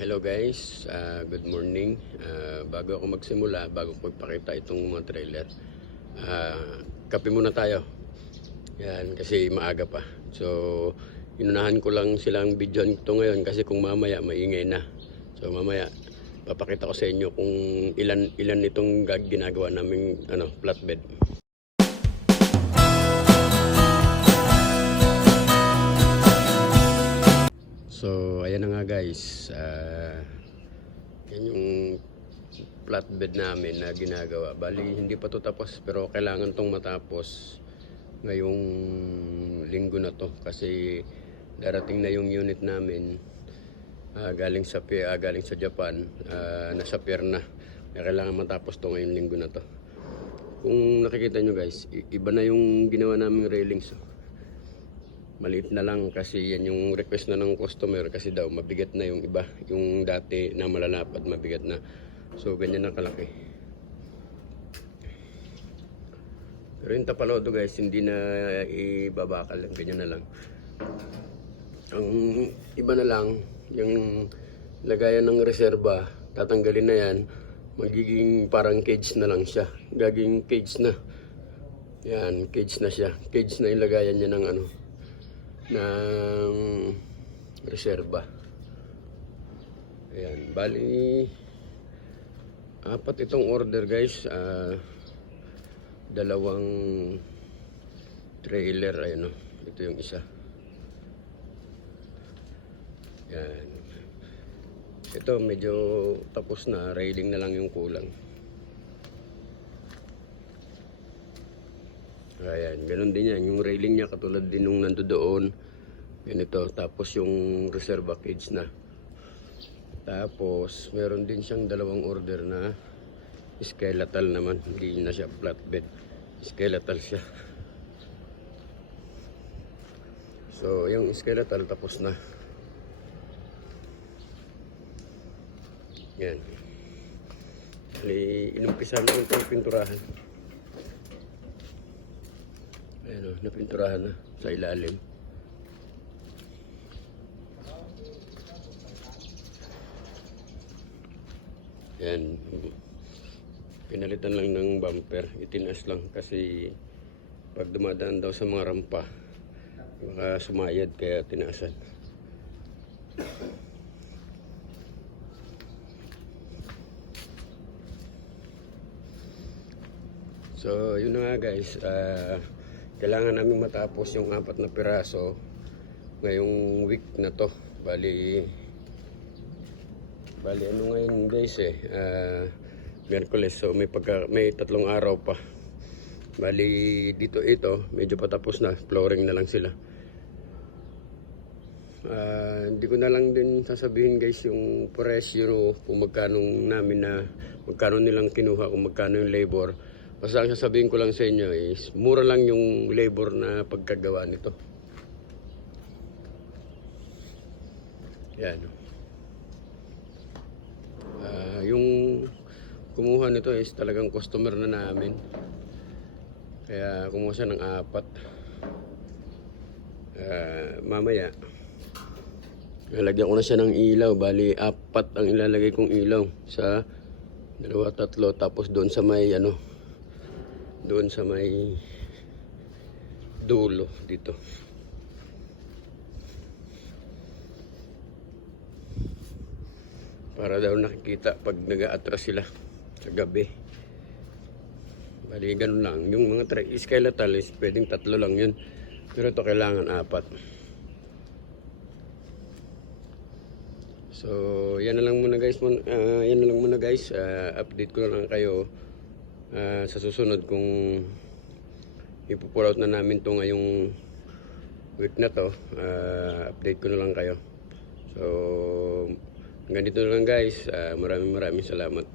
Hello guys, good morning. Bago ako magsimula, bago ko magpakita itong mga trailer, kape muna tayo. Yan, kasi maaga pa. So, inunahan ko lang silang video ito ngayon kasi kung mamaya maingay na. So, mamaya papakita ko sa inyo kung ilan itong ginagawa naming flatbed. So, ayan na nga guys. Yan yung flatbed namin na ginagawa. Bali, hindi pa to tapos pero kailangan tong matapos ngayong linggo na to. Kasi darating na yung unit namin galing sa Japan. Nasa pier na. Kailangan matapos to ngayong linggo na to. Kung nakikita nyo guys, iba na yung ginawa naming railings. Maliit na lang kasi yan yung request na ng customer kasi daw mabigat na yung iba. Yung dati na malalapad mabigat na. So ganyan na kalaki. Pero yung tapalodo guys hindi na ibabakal. Ganyan na lang. Ang iba na lang yung lagayan ng reserba. Tatanggalin na yan. Magiging parang cage na lang siya. Gaging cage na. Yan, cage na siya. Cage na yung lagayan niya ng ng reserba. Ayan, bali apat itong order guys. Dalawang trailer, ayun ito yung isa. Yan. Ito medyo tapos na, railing na lang yung kulang. Ayan, ganun din yan. Yung railing niya katulad din nung nando doon. Ganito. Tapos yung reserva cage na. Tapos, meron din siyang dalawang order na skeletal naman. Hindi na siya flatbed. Skeletal siya. So, yung skeletal tapos na. Yan. Inumpisa na itong pinturahan. Ayan napinturahan na sa ilalim. Ayan. Pinalitan lang ng bumper. Itinaas lang kasi pag dumadaan daw sa mga rampa, baka sumayad kaya tinaasan. So, yun na nga guys. Kailangan namin matapos yung 4 na piraso ngayong week na to. Bali ano ngayon guys Miyerkules. So may 3 araw pa. Bali dito ito medyo patapos na. Flooring na lang sila. Hindi ko na lang din sasabihin guys yung presyo kung magkano nilang kinuha, kung magkano yung labor. Basta ang sasabihin ko lang sa inyo is mura lang yung labor na pagkagawa nito. Yan. Yung kumuha nito is talagang customer na namin. Kaya kumuha siya ng 4. Mamaya lalagyan ko na siya ng ilaw. Bali 4 ang ilalagay kong ilaw sa 2, 3. Tapos doon sa may doon sa may dulo dito. Para daw nakikita pag nag-a-atras sila sa gabi. Bali ganun lang. Yung mga skeletal is pwedeng 3 lang yun. Pero ito kailangan 4. So yan na lang muna guys. Update ko na lang kayo sa susunod kung ipupull out na namin to ngayong week na to. Update ko na lang kayo. So hanggang dito na lang guys. Maraming salamat.